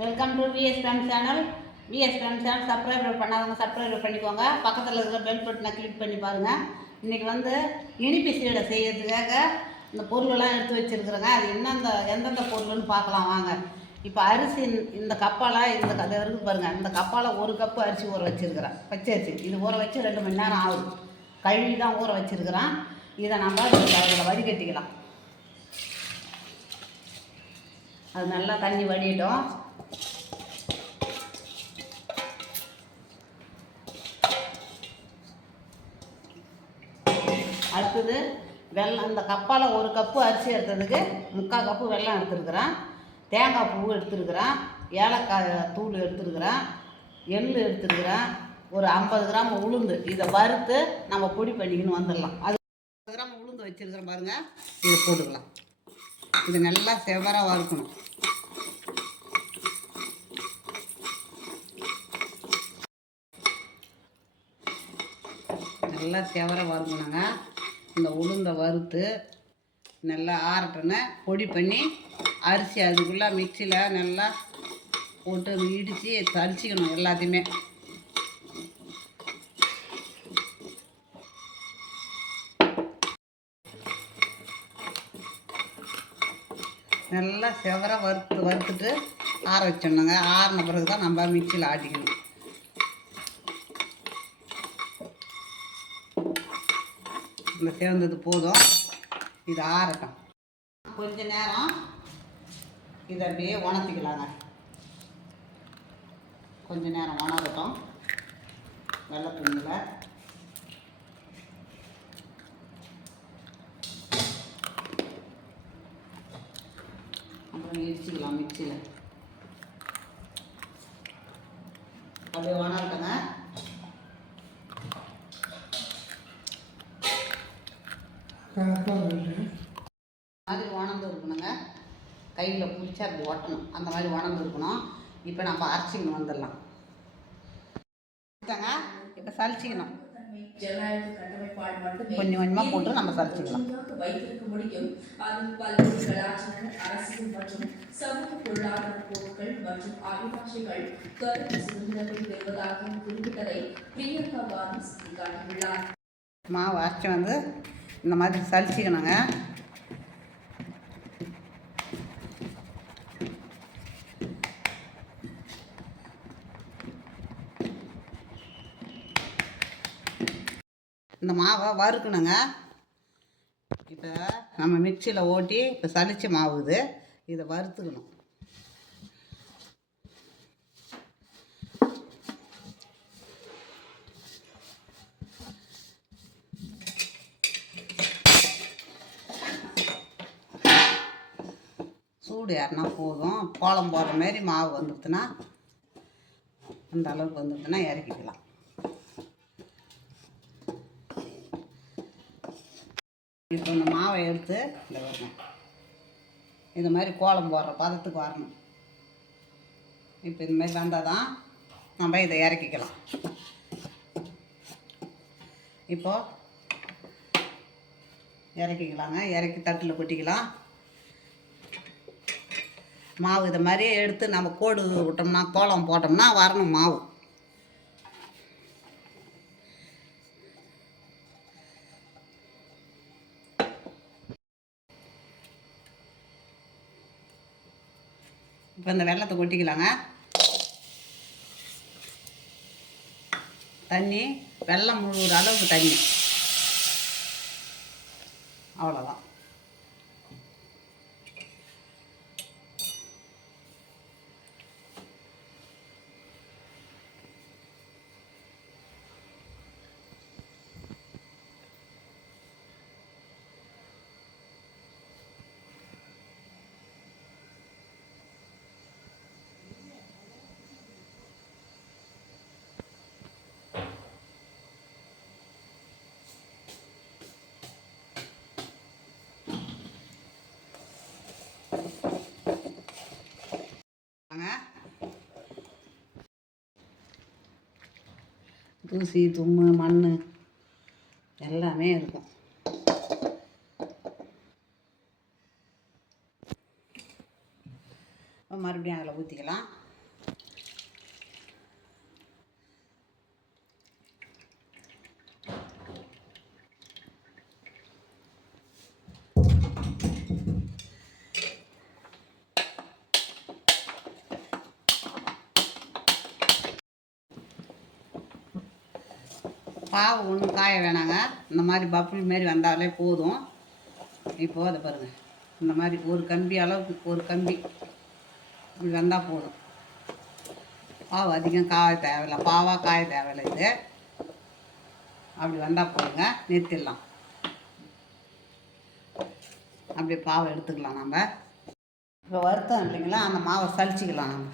Welcome to VS Fame channel. VS Fame channel subscribe பண்ணாதவங்க subscribe பண்ணிக்கோங்க. பக்கத்தில் இருக்கிற பெல் பட்டனை கிளிக் பண்ணி பாருங்கள். இன்றைக்கி இனிப்பு சீடை செய்யறதுக்காக இந்த பொருளெல்லாம் எடுத்து வச்சுருக்குறேங்க. அது எந்தெந்த பொருள்னு பார்க்கலாம் வாங்க. இப்போ அரிசி இந்த கப்பால் அதை இருக்குது பாருங்கள். இந்த கப்பால் 1 கப்பு அரிசி ஊற வச்சுருக்கிறேன். பச்சரிசி இது ஊற வச்சு 2 மணி நேரம் ஆகுது. கழுவி தான் ஊற வச்சுருக்கிறேன். இதை நம்ம இதில் வடிகட்டிக்கலாம். அது நல்லா தண்ணி வடியட்டும். அடுத்தது வெல்லம். இந்த கப்பால் 1 கப்பு அரிசி எடுத்ததுக்கு 3/4 கப்பு வெல்லம் எடுத்துருக்குறேன். தேங்காய் பூ எடுத்துருக்குறேன். ஏலக்காய் தூள் எடுத்துருக்குறேன். எள் எடுத்துருக்குறேன். ஒரு 50 கிராம் உளுந்து. இதை வறுத்து நம்ம பொடி பண்ணிக்கின்னு வந்துடலாம். அது 50 கிராம் உளுந்து வச்சுருக்கிறேன் பாருங்கள். இதை போட்டுக்கலாம். இது நல்லா செவராக வறுக்கணும். நல்லா செவராக வறுக்கணுங்க. இந்த உளுந்தை வறுத்து நல்லா ஆறட்டுன்னு பொடி பண்ணி அரிசி அதுக்குள்ளே மிக்சியில் நல்லா போட்டு இடித்து தரிச்சிக்கணும். எல்லாத்தையுமே நல்லா செவராக வறுத்துட்டு ஆற வச்சிடணுங்க. ஆறின பிறகு தான் நம்ம மிக்சியில் ஆட்டிக்கணும். இந்த சேர்ந்தது போதும். இது ஆறட்டும். கொஞ்ச நேரம் இதை அப்படியே உணர்த்திக்கலாங்க. கொஞ்ச நேரம் உணரட்டும் வெள்ளை துணியில். அப்புறம் இடிச்சிக்கலாம் மிக்சியில். அப்படியே உணரட்டுங்க. மாதிரி உணர்ந்து இருக்கணுங்க. கையில் பிடிச்சி அப்படி ஒட்டணும். அந்த மாதிரி உணர்ந்து இருக்கணும். இப்போ நம்ம அரைச்சிக்கணும் வந்துடலாம். இப்போ சலிச்சிக்கணும். கொஞ்சம் கொஞ்சமாக போட்டு நம்ம சலிச்சிக்கலாம். வைத்திருக்க முடியும். அது பல்வேறு கலாச்சார, அரசியல் மற்றும் சமூக பொருளாதார போக்குகள் மற்றும் அபிலாஷைகள் கருத்து சுதந்திரத்தை பெறுவதாக குறிப்பிட்டதை பிரியங்கா காந்தி சுட்டிக்காட்டியுள்ளார். மாவு அரைச்சி இந்த மாதிரி சலிச்சிக்கணுங்க. இந்த மாவை வறுக்கணுங்க. இப்போ நம்ம மிக்சியில் ஓட்டி இப்போ சலிச்சு மாவுது. இதை வறுத்துக்கணும். சூடு ஏறினா போதும். கோலம் போடுற மாதிரி மாவு வந்துடுதுன்னா, அந்த அளவுக்கு வந்துடுதுன்னா இறக்கிக்கலாம். இப்போ இந்த மாவை எடுத்து இந்த வரணும். இந்த மாதிரி கோலம் போடுற பதத்துக்கு வரணும். இப்போ இந்த மாதிரி வந்தால் தான் நம்ம இதை இறக்கிக்கலாம். இப்போது இறக்கிக்கலாங்க. இறக்கி தட்டில் கொட்டிக்கலாம். மாவு இதை மாதிரி எடுத்து நம்ம கோடு விட்டோம்னா, கோலம் போட்டோம்னா வரணும் மாவு. இப்போ இந்த வெள்ளத்தை கொட்டிக்கலாங்க. தண்ணி வெள்ளம் முழுகிற அளவுக்கு தண்ணி, அவ்வளோதான். தூசி தும்மு மண் எல்லாமே இருக்கும். மறுபடியும் அதில் ஊற்றிக்கலாம். பாவு ஒன்றும் காய வேணாங்க. இந்த மாதிரி பப்புள் மாரி வந்தாலே போதும். இப்போது அதை பாருங்கள், இந்த மாதிரி ஒரு கம்பி அளவுக்கு, ஒரு கம்பி இப்படி வந்தால் போதும். பாவு அதிகம் காய தேவையில்லை, பாவாக காய தேவையில்லை. இது அப்படி வந்தால் போதுங்க, நிறுத்திடலாம். அப்படியே பாவை எடுத்துக்கலாம். நம்ம இப்போ வறுத்தோம் இல்லைங்களா, அந்த மாவை சலிச்சிக்கலாம். நம்ம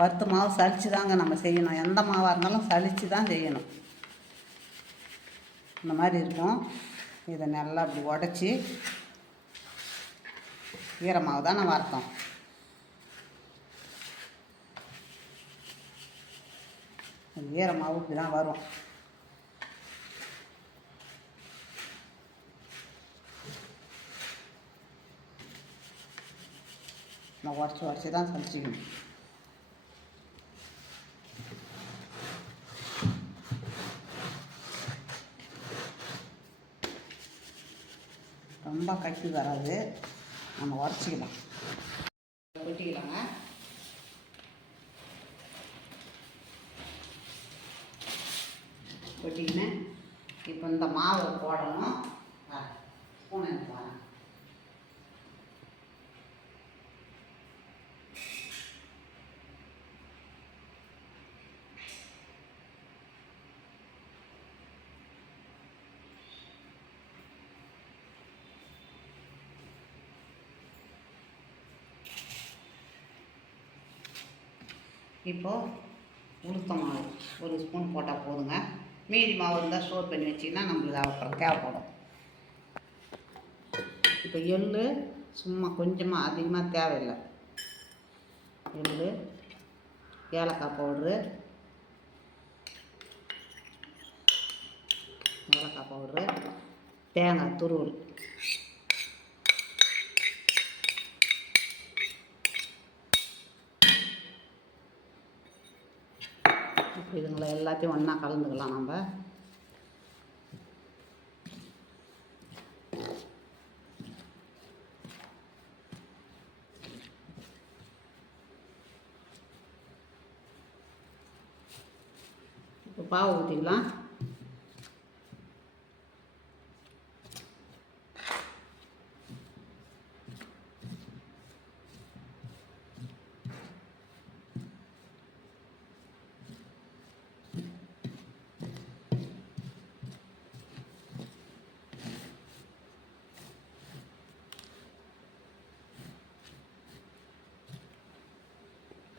வறுத்த மாவு சலித்து தாங்க நம்ம செய்யணும். எந்த மாவாக இருந்தாலும் சலித்து தான் செய்யணும். இந்த மாதிரி இருக்கும். இதை நல்லா அப்படி உடச்சி, ஈரமாவு தான் நான் வறுத்தோம். ஈரமாவு இப்படி தான் வரும். நான் உடச்சி தான் சலிச்சிக்கணும். ரொம்ப கட்டி வராது, நம்ம உடச்சிக்கலாம். கொட்டிக்கலாங்க. கொட்டிக்கின்னு இப்போ இந்த மாவை போடணும். ஸ்பூன் எடுத்து இப்போது உளுத்த மாவு ஒரு ஸ்பூன் போட்டால் போதுங்க. மீதி மாவு இருந்தால் ஸ்டோர் பண்ணி வச்சிங்கன்னா நம்மளுக்கு அப்புறம் தேவைப்படும். இப்போ எள்ளு சும்மா கொஞ்சமாக, அதிகமாக தேவையில்லை. எள்ளு, ஏலக்காய் பவுட்ரு, தேங்காய் துருவல், இதுங்களை எல்லாத்தையும் ஒன்றா கலந்துக்கலாம். நம்ம இப்போ பாவு ஊற்றிக்கலாம்.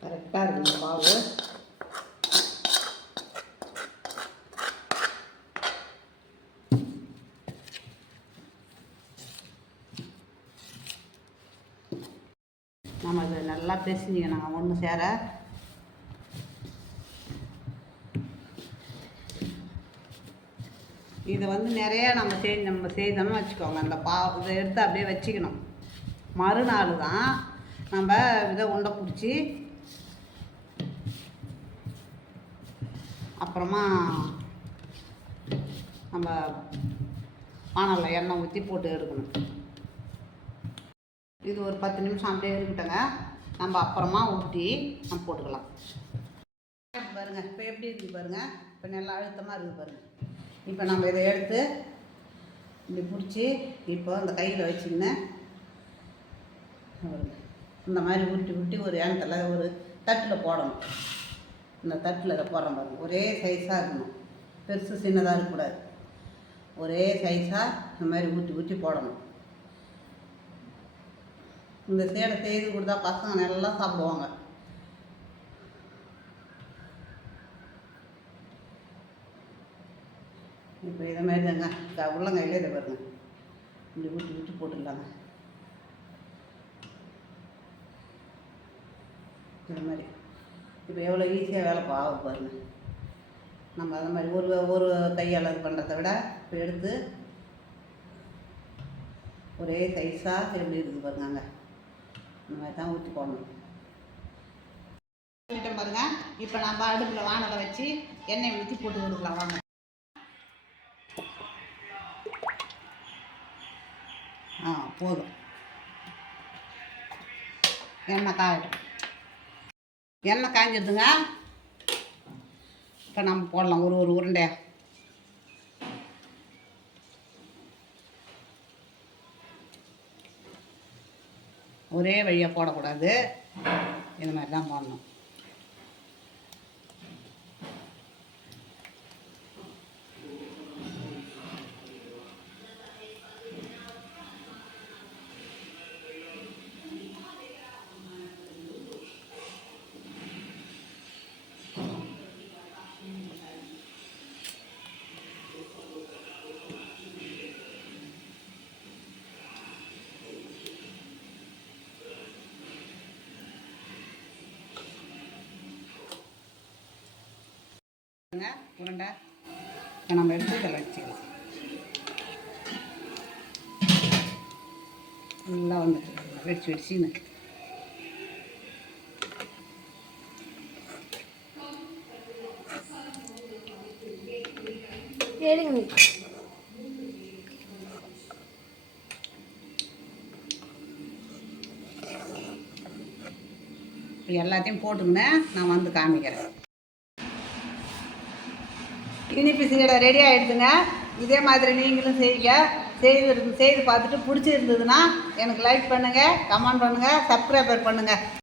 கரெக்டாக இருக்குங்க பாவு. நம்ம இதை நல்லா பிசைஞ்சிக்கணும் ஒன்று சேர. இதை வந்து நிறையா நம்ம செய்தோம்னு வச்சுக்கோங்க. அந்த இதை எடுத்து அப்படியே வச்சுக்கணும். மறுநாள் தான் நம்ம இதை உண்டை பிடிச்சி அப்புறமா நம்ம வானலில் எண்ணெய் ஊற்றி போட்டு எடுக்கணும். இது ஒரு 10 நிமிஷம் அப்படியே இருக்கட்டங்க. நம்ம அப்புறமா ஊற்றி நம்ம போட்டுக்கலாம். பாருங்கள் இப்போ எப்படி இருக்குது பாருங்கள். இப்போ நல்லா அழுத்தமாக இருக்குது பாருங்கள். இப்போ நம்ம இதை எடுத்து இப்படி பிடிச்சி இப்போ அந்த கையில் வச்சிங்கன்னா இந்த மாதிரி உருட்டி ஒரு எண்ணத்தில் ஒரு தட்டில் போடணும். இந்த தட்டில் இதை போடுறோம் பாருங்கள். ஒரே சைஸாக இருக்கணும், பெருசு சின்னதாக இருக்கக்கூடாது. ஒரே சைஸாக இந்த மாதிரி ஊற்றி போடணும். இந்த சேடை செய்து கொடுத்தா பசங்க நல்லா சாப்பிடுவாங்க. இப்போ இதை மாதிரி தாங்க உள்ளங்கையில் இதை பாருங்க, இப்படி ஊற்றி போட்டுடலாங்க. இது மாதிரி இப்போ எவ்வளோ ஈஸியாக வேலை ஆகும் பாருங்கள். நம்ம அந்த மாதிரி ஒரு கையால் இது பண்ணுறத விட இப்போ எடுத்து ஒரே சைஸாக எப்படி இருக்குது பாருங்க. இந்த மாதிரி தான் ஊற்றி போடணும். பாருங்க. இப்போ நம்ம அடுப்பில் வானலை வச்சு எண்ணெய் ஊற்றி போட்டு கொடுக்கலாம். வாங்க. போதும். எண்ணெய் காயட்டும். எண்ணெய் காய்ஞ்சிடுதுங்க. இப்போ நம்ம போடலாம் ஒரு உருண்டையாக. ஒரே வழியாக போடக்கூடாது, இது மாதிரி தான் போடணும். உருண்டை நம்ம எடுத்து இதில் வச்சுக்கலாம். நல்லா வந்துட்டு வெடிச்சுன்னு எல்லாத்தையும் போட்டுக்கின்னு நான் வந்து காமிக்கிறேன். இனிப்பு சீடை ரெடி ஆகிடுதுங்க. இதே மாதிரி நீங்களும் செய்து பார்த்துட்டு பிடிச்சிருந்ததுன்னா எனக்கு லைக் பண்ணுங்கள், கமெண்ட் பண்ணுங்கள், சப்ஸ்கிரைபர் பண்ணுங்கள்.